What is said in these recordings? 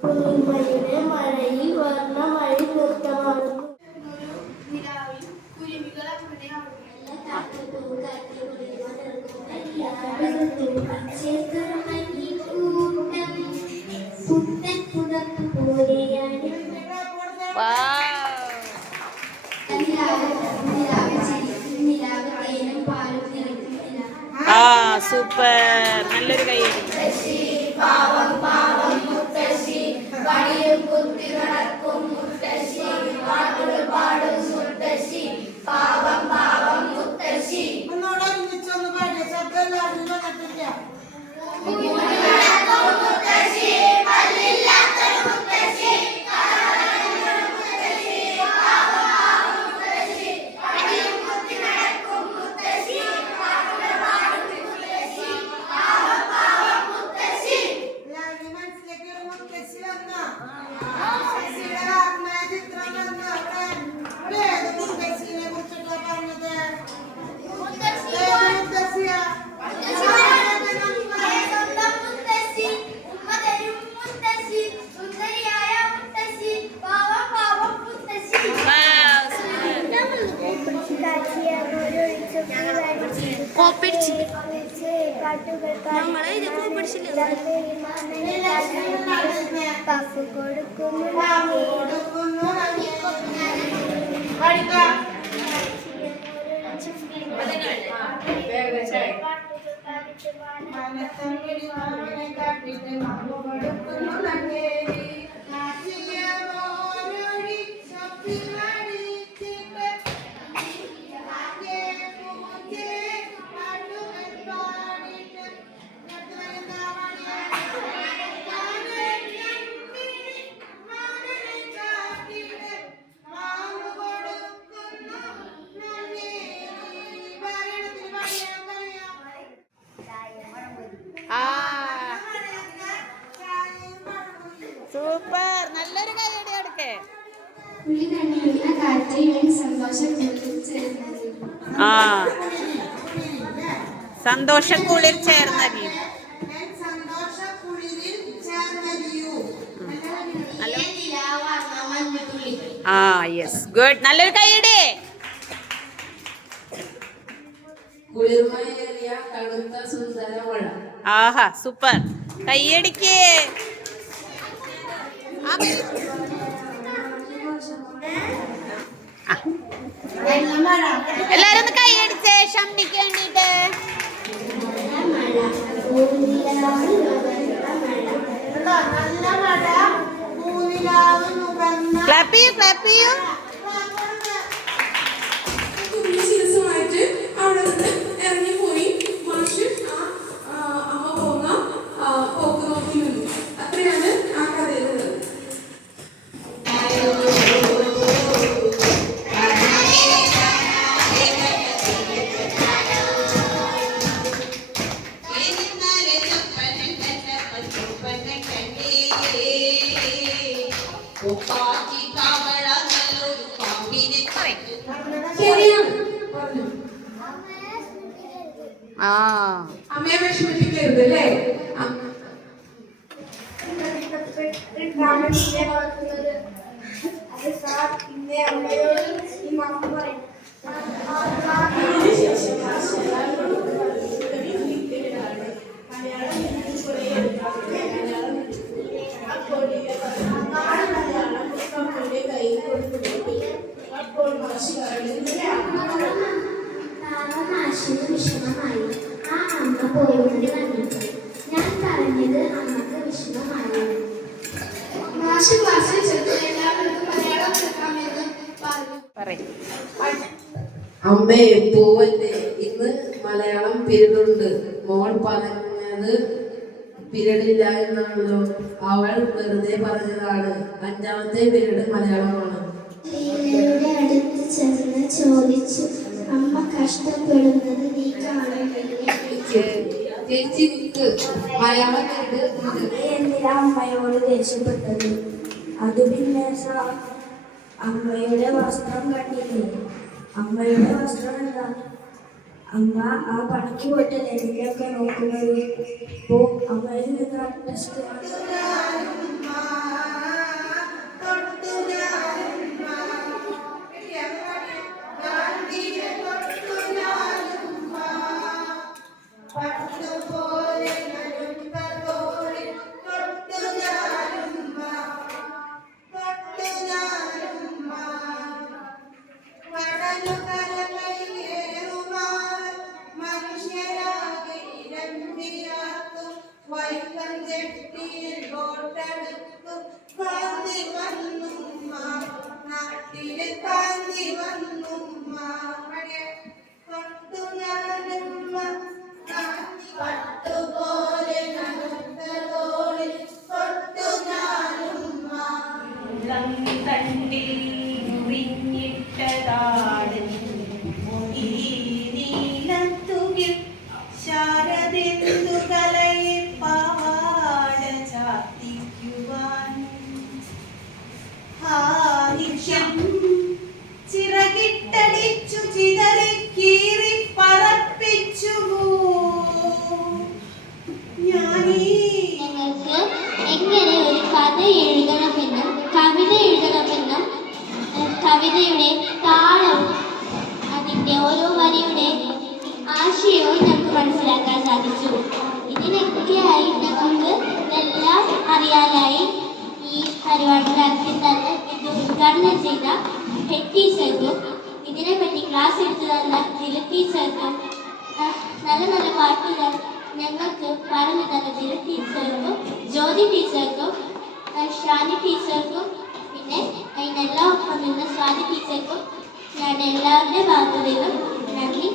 കുളിമയുടെ മഴയിൽ വർണ്ണ മഴ നൃത്തമാടുന്നു. ആ സൂപ്പർ, നല്ലൊരു കൈ. സൂപ്പർ, നല്ലൊരു കൈയടി എടുക്കേ. ആ സന്തോഷക്കുളിർ ചേർന്നരിയും. ആ യെസ്, ഗുഡ്, നല്ലൊരു കൈയടി. ആഹാ സൂപ്പർ, കൈയടിക്കേ. എല്ലാരും ഒന്ന് കൈയടിച്ചേ ഷംനിക്ക് വേണ്ടിട്ട്. ക്ലാപ്പ് ചെയ്യൂ, ക്ലാപ്പ് ചെയ്യൂ. ഇറങ്ങിപ്പോയി മാഷ് അമ്മ പോകുന്ന പോക്ക് നോക്കി നിന്നു. അത്രയാണ് ആ കഥയിലുള്ളത്. അമ്മയെ വിഷമിപ്പിക്കരുത് അല്ലേ? വിഷമമായി. ആ അമ്മ പോയി കണ്ടിട്ട് ഞാൻ പറഞ്ഞത് അമ്മക്ക് വിഷമമായി. അമ്മേ പോവല്ലേ, ഇന്ന് മലയാളം പിരീഡുണ്ട്. മോൾ പറഞ്ഞത് പിരീഡില്ല എന്നാണല്ലോ. അവൾ വെറുതെ പറഞ്ഞതാണ്. 5ാമത്തെ പിരീഡ് മലയാളമാണ്. അടുത്ത് ചെന്ന് ചോദിച്ചു, അമ്മ കഷ്ടപ്പെടുന്നത് നീ കാണുന്നില്ലേ? ചേച്ചി മലയാളം എന്തിനാ അമ്മയോട് ദേഷ്യപ്പെട്ടത്? അത് പിന്നെ അമ്മയുടെ വസ്ത്രം കണ്ടില്ലേ? അമ്മയുടെ വസ്ത്രം എന്താ? അമ്മ ആ പണിക്ക് പോയിട്ട് നെല്ലിലൊക്കെ നോക്കുന്നത്. ഇപ്പോൾ അമ്മയിൽ നിന്ന് ടെസ്റ്റ് തണ്ടിൽ മുറിഞ്ഞിട്ടതാട് ഈ നീലത്തുകിൽ ശാരദെന്തു കലയെ പാവാട ചാത്തിക്കുവാൻ നിത്യം ചിറകിട്ടടിച്ചു ചിതറി കീറി പറപ്പിച്ചു ഞങ്ങൾക്ക് എങ്ങനെ ഒരു കഥ എഴുതണമെന്നും കവിത എഴുതണമെന്നും കവിതയുടെ താളവും അതിൻ്റെ ഓരോ വരിയുടെ ആശയവും ഞങ്ങൾക്ക് മനസ്സിലാക്കാൻ സാധിച്ചു. ഇതിനൊക്കെയായി ഞങ്ങൾക്ക് എല്ലാം അറിയാനായി ഈ പരിപാടി നടത്തി തന്നെ ഇത് ഉദ്ഘാടനം ചെയ്ത ഹെഡ് ടീച്ചർക്കും ഇതിനെപ്പറ്റി ക്ലാസ് എടുത്തു തന്ന ദില ടീച്ചർക്കും നല്ല നല്ല പാട്ടുകൾ ഞങ്ങൾക്ക് പറഞ്ഞു തന്ന ദില ടീച്ചർക്കും ജ്യോതി ടീച്ചർക്കും ഷാനി ടീച്ചർക്കും പിന്നെ അതിനെല്ലാം ഒപ്പം നിന്ന സ്വാതി ടീച്ചർക്കും ഞാൻ എല്ലാവരുടെ ഭാഗത്തു നിന്നും നന്ദി.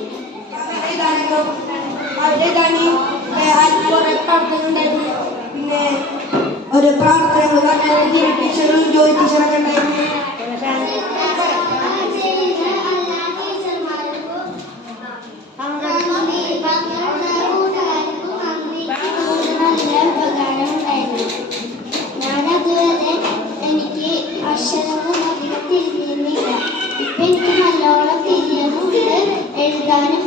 പിന്നെ ഒരു പ്രാർത്ഥനകൾ ടീച്ചറും ജോലി ടീച്ചറൊക്കെ ഉണ്ടായിരുന്നു. ഞാനതുവരെ എനിക്ക് അക്ഷരങ്ങൾ അധികം തിരിഞ്ഞിരുന്നില്ല. ഇപ്പം എനിക്ക് നല്ലോണം തിരിയുന്നുണ്ട്, എഴുതാനും